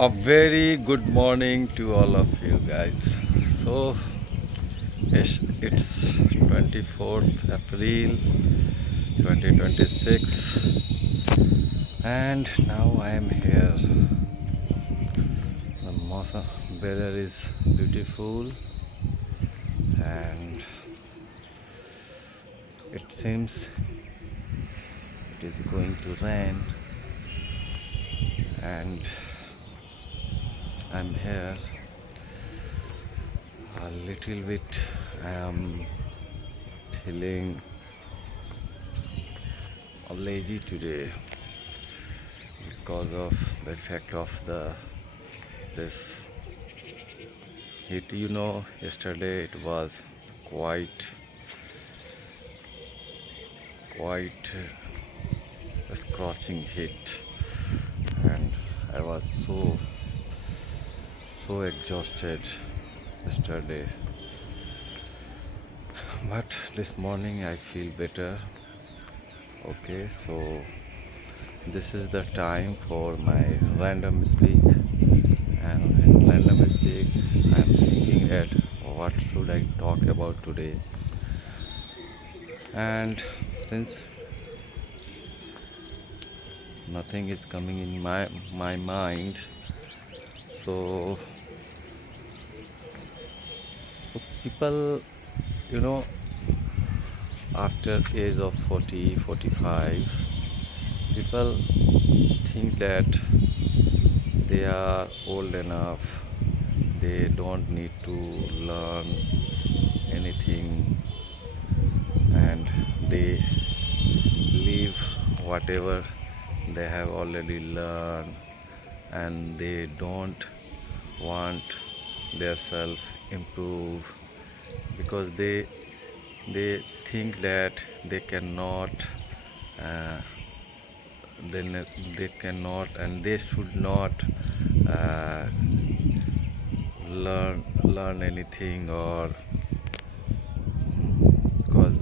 A very good morning to all of you guys. So it's 24th April 2026 and now I am here. The weather is beautiful and it seems it is going to rain and I'm here a little bit. I am feeling lazy today because of the effect of this heat. Yesterday it was quite a scorching heat and I was so exhausted yesterday, but this morning I feel better. Okay, so this is the time for my random speak, and in random speak I'm thinking at what should I talk about today. And since nothing is coming in my mind, so people, you know after age of 40 45, people think that they are old enough, they don't need to learn anything, and they leave whatever they have already learned, and they don't want their self improve because they think that they cannot, uh, they cannot and they should not uh, learn anything, or because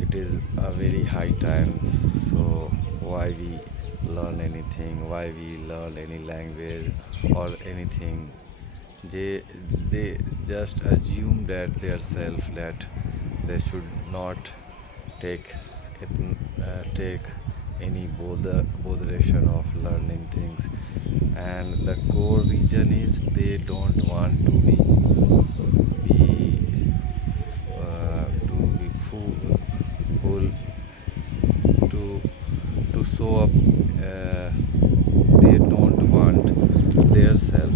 it is a very high times. So why we learn anything, why we learn any language or anything? They just assume that their self that they should not take take any botheration of learning things, and the core reason is they don't want to be fool to show up. They don't want their self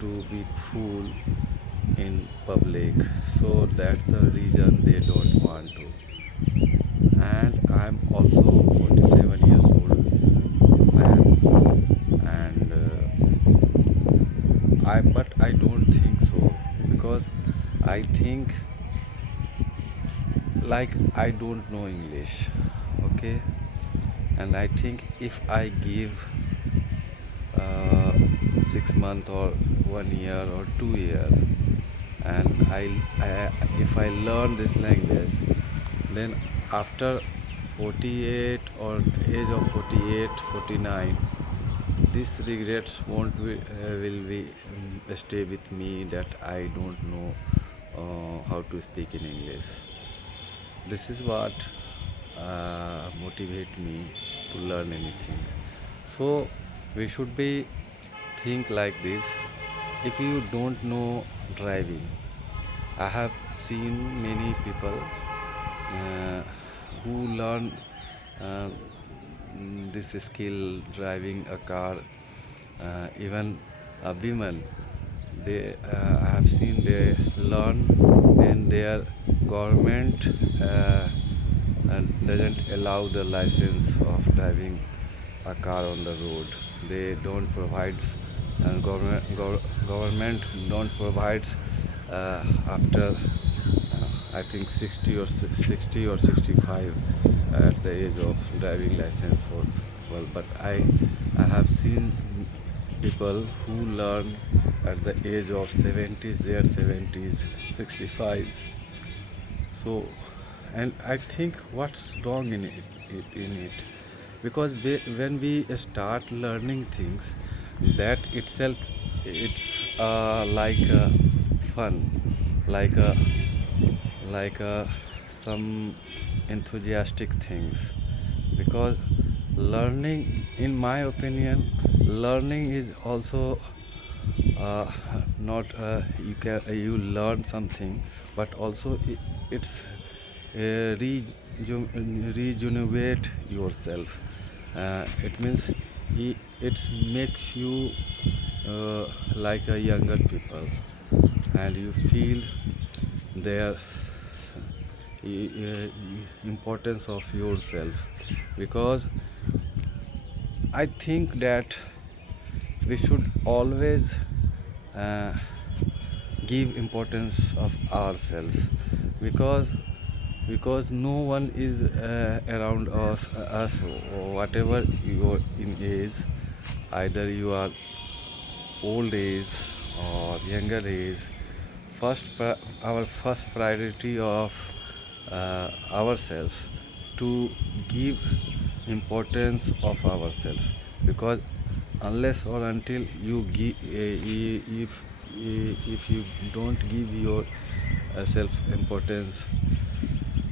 to be fool in public, so that's the reason they don't want to. And I'm also 47 years old man, and I don't think so, because I think like I don't know English. Okay, and I think if I give uh, 6 months or 1 year or 2 year, and if I learn this language, then after 48 or age of 48 49, these regrets won't will be stay with me, that I don't know how to speak in English. This is what motivate me to learn anything. So we should be think like this. If you don't know driving, I have seen many people uh, who learn uh, this skill driving a car, even a women. I have seen they learn, and their government doesn't allow the license of driving a car on the road. They don't provide, and government don't provides after I think 60 or 65 at the age of driving license for well. But I have seen people who learn at the age of 70s, their 70s, 65. So, and I think what's wrong in it, because when we start learning things, that itself, it's like fun, like like some enthusiastic things, because learning, in my opinion, learning is also uh, not you can you learn something, but also it's rejuvenate yourself. It means it makes you like a younger people, and you feel their importance of yourself, because I think that we should always uh, give importance of ourselves, because no one is around us, or whatever you are in age, either you are old age or younger age. Our first priority of ourselves, to give importance of ourselves, because unless or until you give, if you don't give your self importance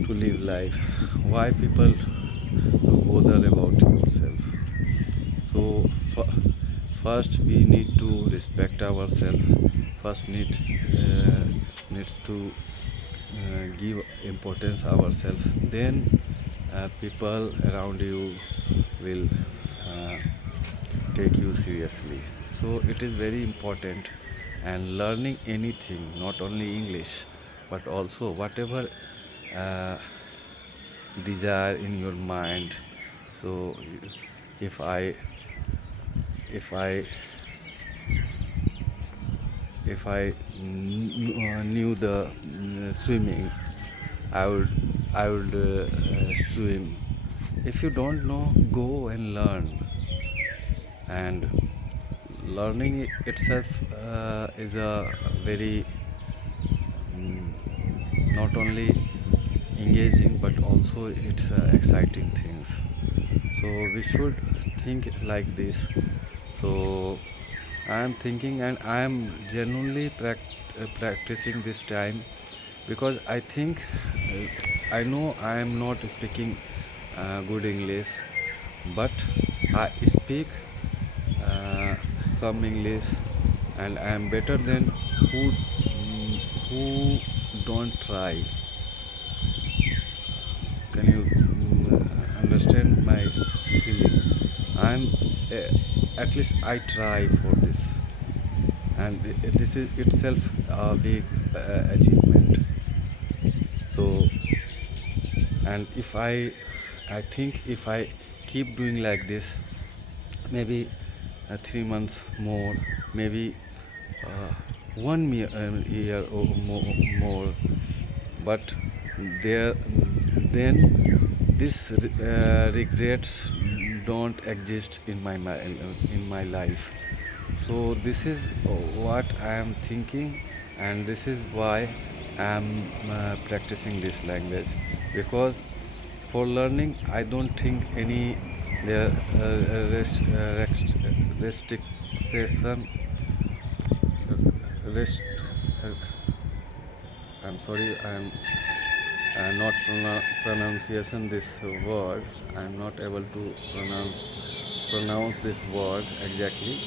to live life, why people do bother about yourself? So first we need to respect ourselves, first needs to give importance ourselves, then people around you will uh, take you seriously. So it is very important, and learning anything, not only English, but also whatever uh, desire in your mind. So if i if i if I knew the swimming, I would swim. If you don't know, go and learn. And learning itself is a very not only engaging, but also it's exciting things. So we should think like this. So I am thinking, and I am genuinely practicing this time, because I think I know I am not speaking good English, but I speak uh, some English, and I am better than who don't try. Can you understand my feeling? I'm at least I try for this, and this is itself a big achievement. So, and if I think if I keep doing like this, maybe 3 months more, maybe uh, year or more, but there then this regrets don't exist in in my life. So this is what I am thinking, and this is why I am practicing this language, because for learning I don't think any there restriction rest I'm sorry, I'm not pronunciation this word. I'm not able to pronounce this word exactly.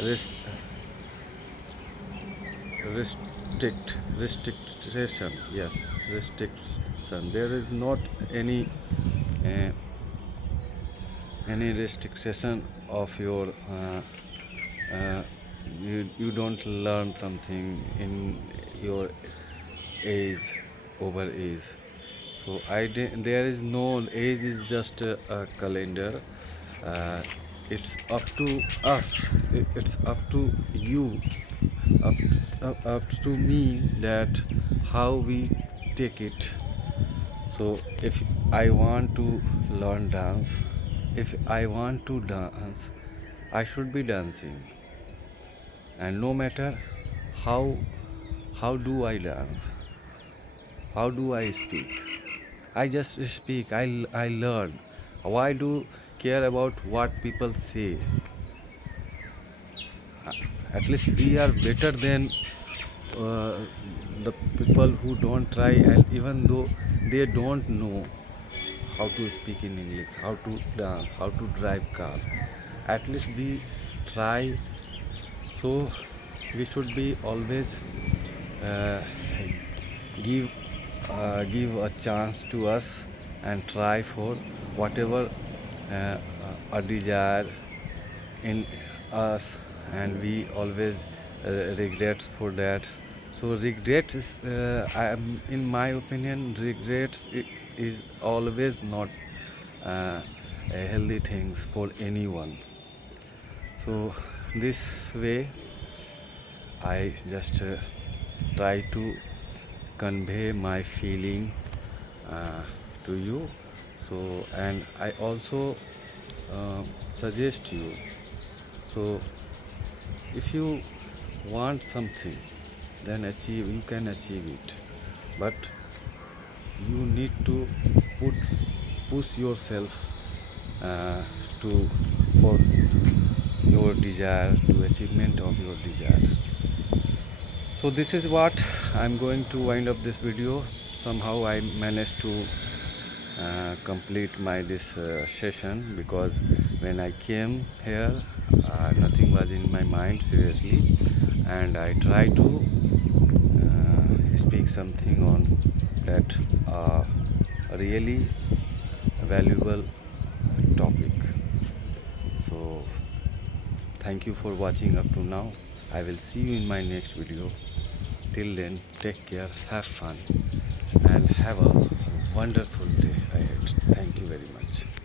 Rest, restriction. Yes, restriction. There is not any uh, any restriction of your you don't learn something in your age, over age. So there is no age, is just a calendar. uh, it's up to us, it's up to you, up, up to me, that how we take it. So if I want to learn dance, if I want to dance, I should be dancing. And no matter how do I dance, how do I speak, I just speak, I learn. Why do care about what people say? At least we are better than uh, the people who don't try, and even though they don't know how to speak in English, how to dance, how to drive car, at least we try. So we should be always uh, give give a chance to us and try for whatever a desire in us, and we always regrets for that. So regrets is, in my opinion, is always not a healthy things for anyone. So this way I just try to convey my feeling uh, to you. So, and I also uh, suggest you. So if you want something, then you can achieve it, but you need to put push yourself uh, to for your desire, to achievement of your desire. So this is what I'm going to wind up this video. Somehow I managed to complete my this session, because when I came here nothing was in my mind seriously, and I try to speak something on that really valuable topic. So thank you for watching up to now. I will see you in my next video. Till then, take care, have fun, and have a wonderful day ahead. Thank you very much.